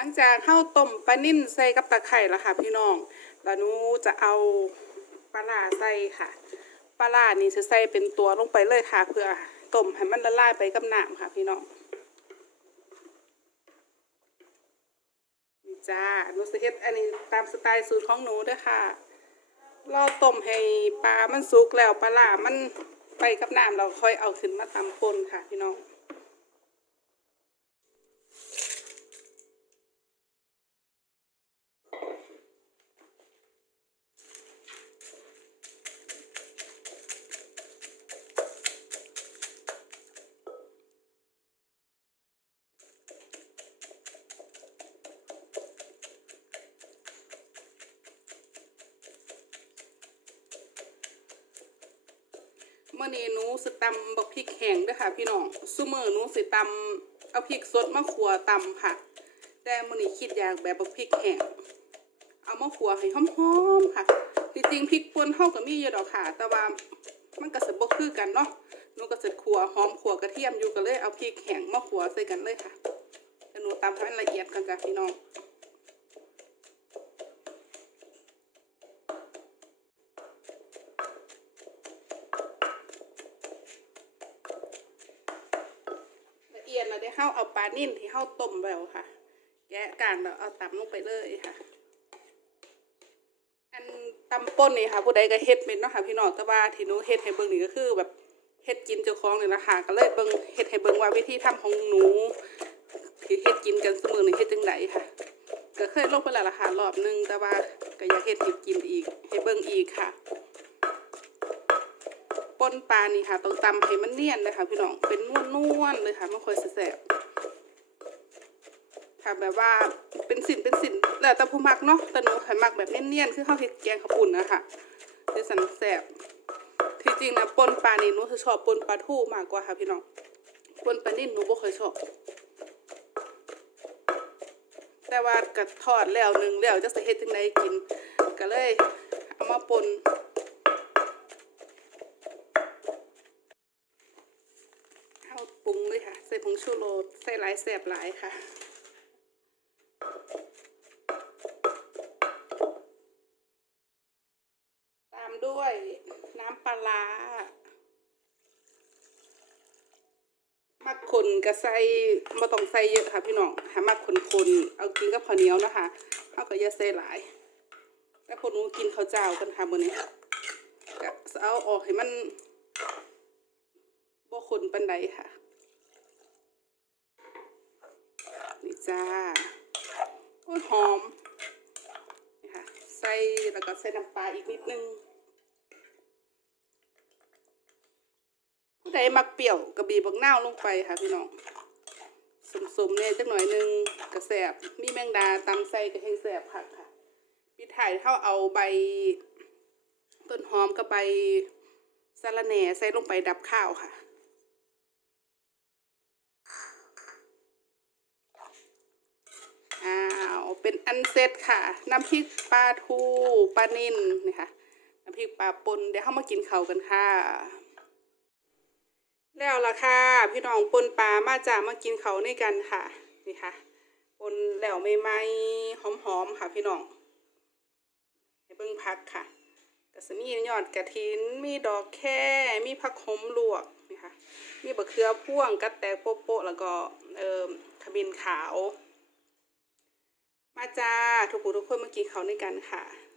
หลังจากเข้าต้มปลานิ่นใส่กับตะไคร่แล้วค่ะ พี่น้องแล้วหนูจะเอาปลาร้าใส่ค่ะ ปลาร้านี่จะใส่เป็นตัวลงไปเลยค่ะ เพื่อต้มให้มันละลายไปกับน้ำค่ะ พี่น้องนี่จ้าหนูจะเฮ็ดอันนี้ตามสไตล์สูตรของหนูด้วยค่ะรอต้มให้ปลามันสุกแล้วปลาร้ามันไปกับน้ำเราค่อยเอาขึ้นมาตำป่นค่ะพี่น้อง มื่อนี้หนูสิตำบักพริกแห้งด้วยค่ะ พี่น้องซุมือหนูสิตำเอาพริกสดมาขัวตำค่ะ แต่มื่อนี้คิดอยากแบบบักพริกแห้งเอามาขัวให้หอมๆค่ะจริงๆพริกป่นเฮาก็มีอยู่ดอกค่ะ แต่ว่ามันก็สิบ่คือกันเนาะหนูก็สิขัวหอมขัวกระเทียมอยู่ก็เลยเอาพริกแห้งมาขัวใส่กันเลยค่ะแต่หนูตำให้มันละเอียดกันจ้ะพี่น้อง เอียดแล้วเดี๋ยวเฮาเอาปลานิ่นที่เฮาต้มแล้วค่ะ แกะกลางแล้วเอาตำลงไปเลยค่ะ อันตำป่นนี่ค่ะ ผู้ใดก็เฮ็ดเป็นเนาะค่ะพี่น้องแต่ว่าที่หนูเฮ็ดให้เบิ่งนี่ก็คือ แบบเฮ็ดกินเจ้าของนี่นะคะก็เลยเบิ่งเฮ็ดให้เบิ่งว่าวิธีทำของหนูที่เฮ็ดกินกันเสมอนี่เฮ็ดจังไดค่ะก็เคยลงไปแล้วล่ะค่ะรอบหนึงแต่ว่าก็อยากเฮ็ดให้กินอีกให้เบิ่งอีกค่ะ ปนปลานี่ค่ะต้องตำให้มันเนียนเลยค่ะพี่น้องเป็นนวลๆเลยค่ะไม่ค่อยแสบค่ะแบบว่าเป็นสินเป็นสินแล้วแต่ผู้มักเนาะแต่หนูให้มักแบบเนียนๆคือข้าวเห็ดแกงข้าปุ่นนะคะที่สันแสบที่จริงนะปนปลานี่หนูจะชอบปนปลาทูมากกว่าค่ะพี่น้องปนปลานิ่นหนูบ่เคยชอบแต่ว่ากระทอดแล้วหนึ่งแล้วจะใส่เฮ็ดจังไดกินก็เลยเอามาปน ข้าวปรุ งเลยค่ะ ใส่ผงชูรสใส่หลายแสบหลายค่ะตามด้วยน้ำปลาร้ามักคนก็ใส่มาต้องใส่เยอะค่ะพี่น้องหามักคนคนเอากินกับข้าวเหนียวนะคะเขาก็อย่าใส่หลาย แต่คนนูกินข้าวเจ้ากันค่ะบนนี้ก็เอาออกให้มันบ่คนปันใดค่ะ นี่ จ้าโอ้ยหอมนี่ค่ะใส่แล้วก็ใส่น้ำปลาอีกนิดนึงผู้ใดมักเปรี้ยวกระบีบักนาวลงไปค่ะพี่น้องสมๆเนี่ยจักหน่อยนึงกระแสบมีแมงดาตำใส่กระเทียมแสบค่ะค่ะปิดถ่ายเท่าเอาใบ ต้นหอมกับใบสะระแหน่ใส่ลงไปดับข้าวค่ะ อ้าว เป็นอันเสร็จค่ะ น้ำพริกปลาทูปลานิลนี่ค่ะน้ำพริกปลาปนเดี๋ยวเข้ามากินเขากันค่ะ แล้วล่ะค่ะ พี่น้องปนปลามาจากมากินเขาวนี่กันค่ะนี่ค่ะปนแล้วใหม่ๆหอมๆค่ะ พี่น้องให้เบิ่งพักค่ะก็จะมียอดกระถิน มีดอกแค่มีผักขมลวกนี่ค่ะมีบะเขือพ่วงกัดแตกโปะๆแล้วก็เอ่อขมิ้นขาว มาจ้าทุกคนทุกคนมากินเขาด้วยกันค่ะ